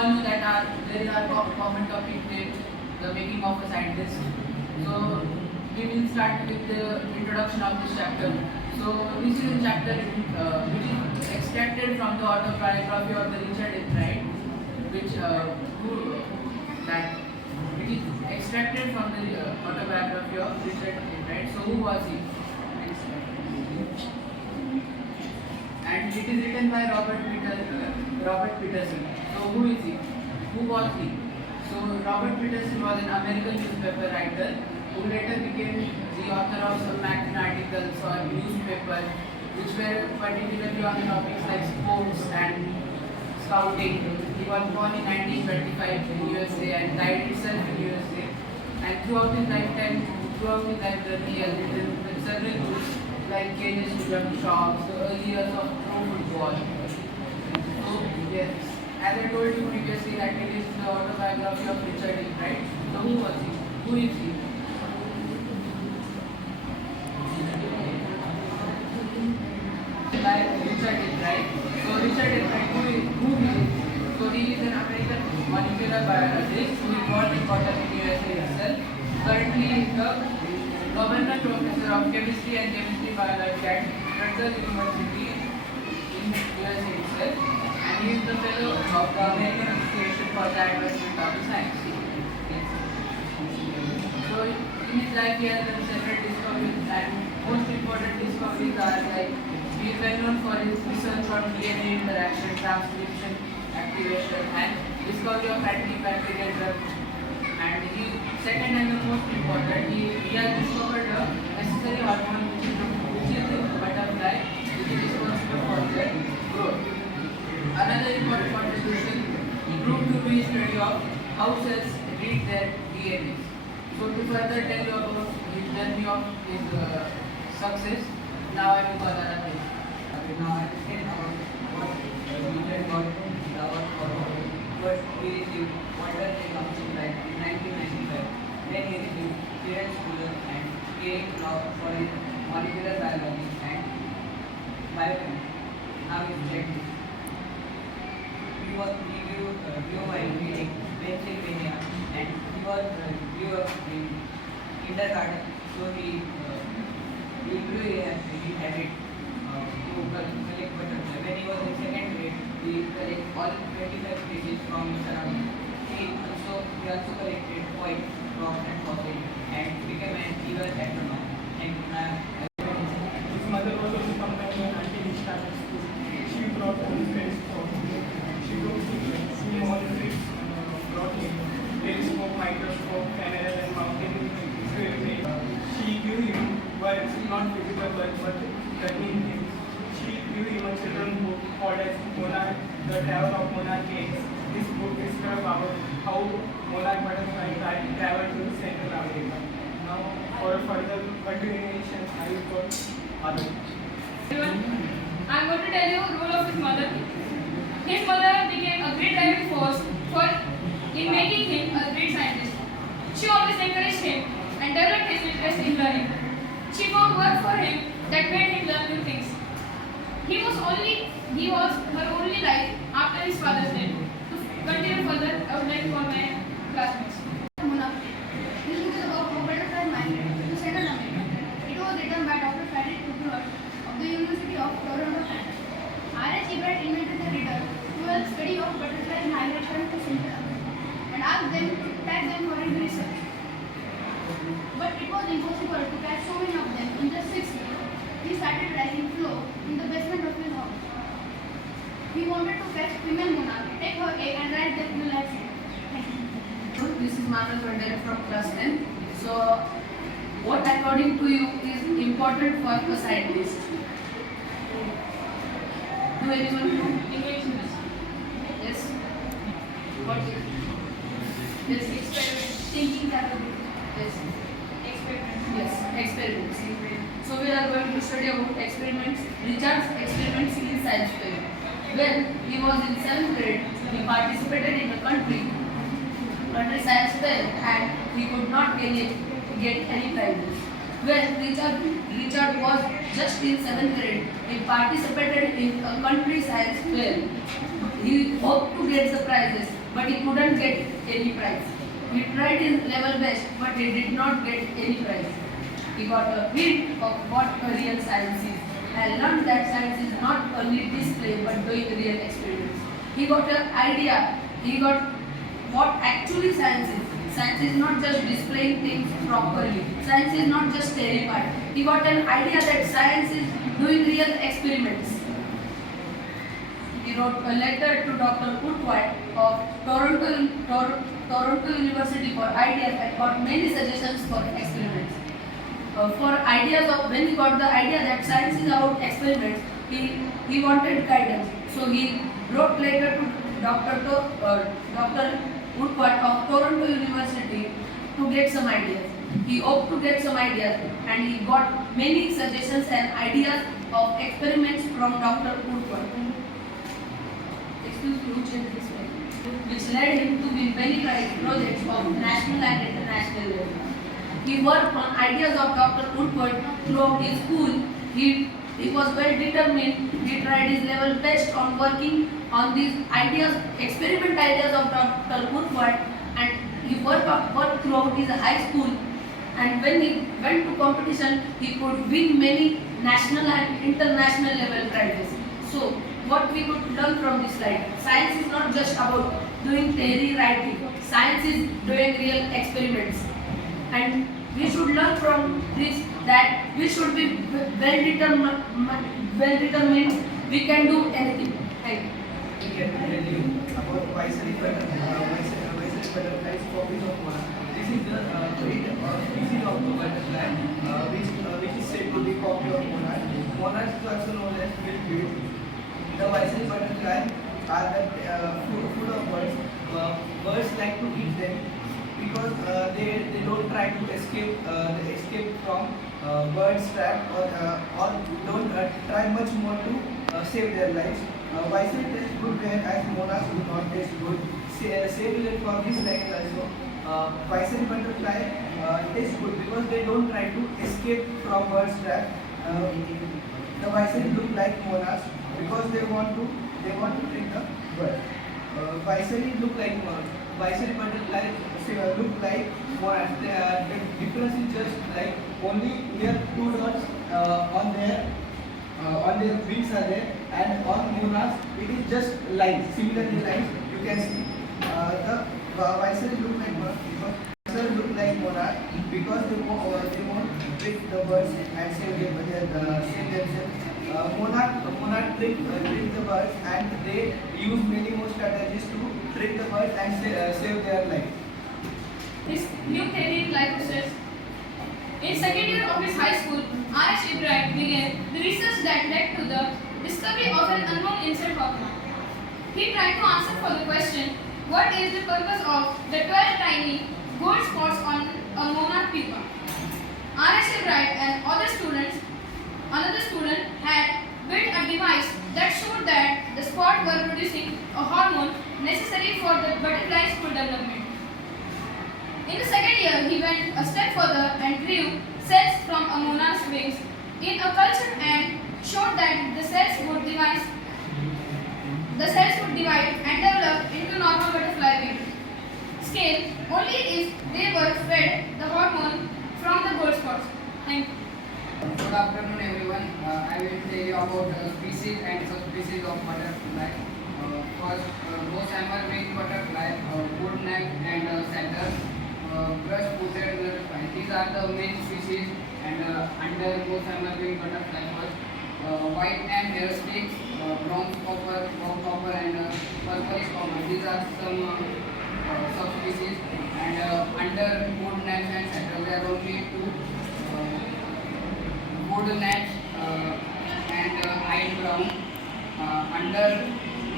all know that there is our common topic with the making of a scientist. So we will start with the introduction of this chapter. So this is a chapter which is extracted from the autobiography of the Richard Wright, which which is extracted from the autobiography of Richard Wright. So who was he? And it is written by Robert Peterson. So who is he? Who was he? So Robert Peterson was an American newspaper writer who later became the author of some magazine articles or newspaper which were particularly on topics like sports and scouting. He was born in 1925 in USA and died itself in USA. And throughout his lifetime, he has written several books like Cages to Young Sharks, the early years of pro football. So yes, as I told you previously that it is the autobiography of Richard Wright. So who was he? Who is he? By Richard Wright. So Richard Wright, who he is? So he is an American molecular biologist who is born in Boston, USA itself. Currently he is the Governor Professor of Chemistry and Chemistry Biology at Rutgers University in USA itself, and he is the fellow of the American Association for the Advancement of Science. So in his life he has done several discoveries, and most important discoveries are like he is well known for his research on DNA interaction, transcription, activation, and discovery of antibacterial drugs. And second and the most important, he has discovered a necessary hormone which is the butterfly, which is responsible for their growth. Another important contribution proved to be study of how cells read their DNA. So to further tell you about his journey of his success, now I will call Anand. Okay, now I will tell about what Richard got the award for. First, he received Walter J. Council Prize in 1995. Then he received Clearance Scholar and Caring Law for his molecular biology and biochemistry. Now he is dead. He grew while reading Pennsylvania, and he grew up in kindergarten. So he grew he habit to collect butterfly. When he was in second grade, he collected all 25 species from his surroundings. He also collected coins, rocks and fossils and became an eager astronomer. And his mother was also companion until he started school. She brought home friends from home. She wrote small trips, brought him telescope, microscope, cameras and mountain experiment. She gave him words, not physical words, but learning things. She gave him a children's book called as Monarch, The Travel of Monarch Eggs. This book describes about how monarch butterflies travel to Central America. Now, for further continuation, I will call Adu. Everyone, I am going to tell you the role of his mother. His mother became a great driving force in making him a great scientist. She always encouraged him and developed his interest in learning. She found work for him that made him learn new things. He was her only life after his father's death. To continue further, I would like to call my classmates. Monarch. This book is about how butterflies migrate to Central America. It was written by Dr. Frederick Douglass of the University of Toronto, Canada. R.H. Ebrard invited the reader to a study of butterfly migration to Central America and asked them to tag them for his research. But it was impossible to catch so many of them in just 6 weeks. He started writing flow in the basement of his house. He wanted to catch female monarch, take her egg and write them in life. This is Manas Vandera from class 10. So, what according to you is important for a scientist? Do anyone know? Inventions. Yes. What is? Yes, experiment. Thinking capability. Yes. Experiments. Yes, experiments. So we are going to study about experiments. Richard's experiments in science fair. When he was in 7th grade, he participated in a country science fair and he could not get any prizes. When Richard was just in 7th grade, he participated in a country science fair. He hoped to get the prizes, but he couldn't get any prize. He tried his level best, but he did not get any prize. He got a hint of what a real science is and learned that science is not only display but doing real experiments. He got an idea, he got what actually science is. Science is not just displaying things properly. Science is not just terrified. He got an idea that science is doing real experiments. He wrote a letter to Dr. Woodward of Toronto University for ideas and got many suggestions for experiments. When he got the idea that science is about experiments, he wanted guidance. So he wrote letter to Dr. Woodward of Toronto University to get some ideas. He hoped to get some ideas and he got many suggestions and ideas of experiments from Dr. Woodward. Which led him to win many projects of national and international level. He worked on ideas of Dr. Woodward throughout his school. He was well determined. He tried his level best on working on these ideas, experiment ideas of Dr. Woodward, and he worked throughout his high school. And when he went to competition, he could win many national and international level prizes. So, what we could learn from this slide, science is not just about doing theory writing. Science is doing real experiments. And we should learn from this that we should be well determined. We can do anything. Thank you. About Viceroy butterfly's copies of monarch. This is the great species of the butterfly, which is said to be copy of monarch. Monarchs is also known as milkweed. The Viceroy butterfly are the food of birds. Birds like to eat them because they don't try to escape from birds trap or don't try much more to save their lives. Viceroy tastes good whereas monarchs do not taste good. Same for this line also. Viceroy butterfly tastes good because they don't try to escape from birds trap. The Viceroy look like monarchs because they want to trick the bird. Viceroy look like monarchs. Viceroy butterfly look like monarchs. The difference is just like only there 2 dots on their wings are there, and on monarchs it is just lines, similarly lines you can see. The Viceroy look like monarch because they won't trick the birds and save themselves. Monarch trick the birds and they use many more strategies to trick the birds and save their life. His new theory glyphosate. In second year of his high school, R.H. Ibrahim began the research that led to the discovery of an unknown insect hormone. He tried to answer for the question, what is the purpose of the 12 tiny gold spots on a monarch pupa? R.H. Ibrahim and another student had built a device that showed that the spots were producing a hormone necessary for the butterfly's full development. In the second year, he went a step further and grew cells from a monarch's wings in a culture and showed that the cells would divide and develop into normal butterfly wing scale only if they were fed the hormone from the gold spots. Thank you. Good afternoon, everyone. I will tell you about species and subspecies of butterfly. First, bow hammer-winged butterfly, wood neck and satyr, brush-footed butterfly. These are the main species. And under bow hammer-winged butterfly, first, white and hair sticks, bronze copper, copper, and purplish copper. These are some subspecies. And under wood neck and satyr, there are only 2. Wood neck and iron brown. Under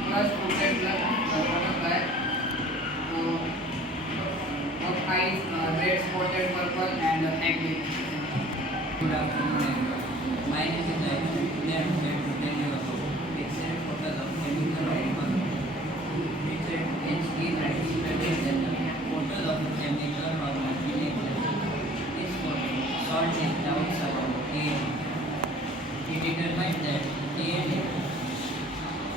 brush-footed butterfly, of eyes, red spotted purple and acne. Good afternoon, everyone. My name is Jai. Today I am going to tell you about excellent photos of chemical animals. It's an HD studies and photos of chemical or material. This photo sorts its doubts about DNA. It determines that DNA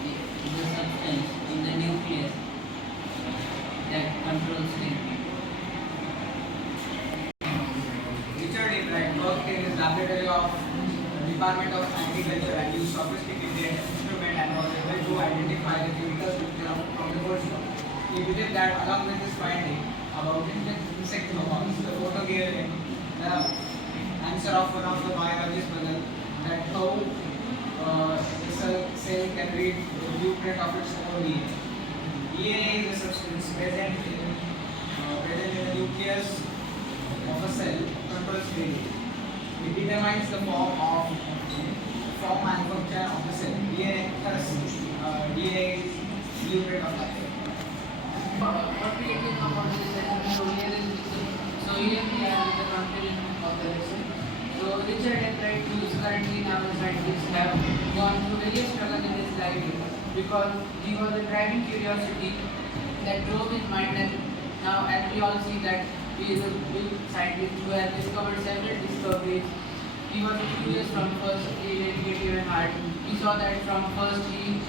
is the substance in the nucleus Department of Agriculture and used sophisticated instrument and was able to identify the chemical structure from the workshop. He believed that along with his finding about insect hormones, the photo gave him the answer of one of the biologist's puzzle that how a cell can read the blueprint of its own DNA. DNA is a substance present in the nucleus of a cell controls DNA. It determines the form manufacture of the cell. DNA is blueprint of life. What we can know about this lesson, so here we have the conclusion of the lesson. So Richard Arkwright, who is currently now a scientist, have gone through various struggles in his life because he was a driving curiosity that drove his mind, and now as we all see that he is a big scientist who has discovered several discoveries. He was curious from first, creative and hard. We saw that from first he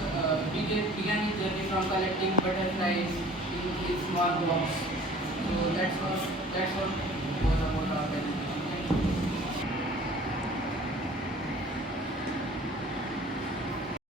began his journey from collecting butterflies in small box. So that's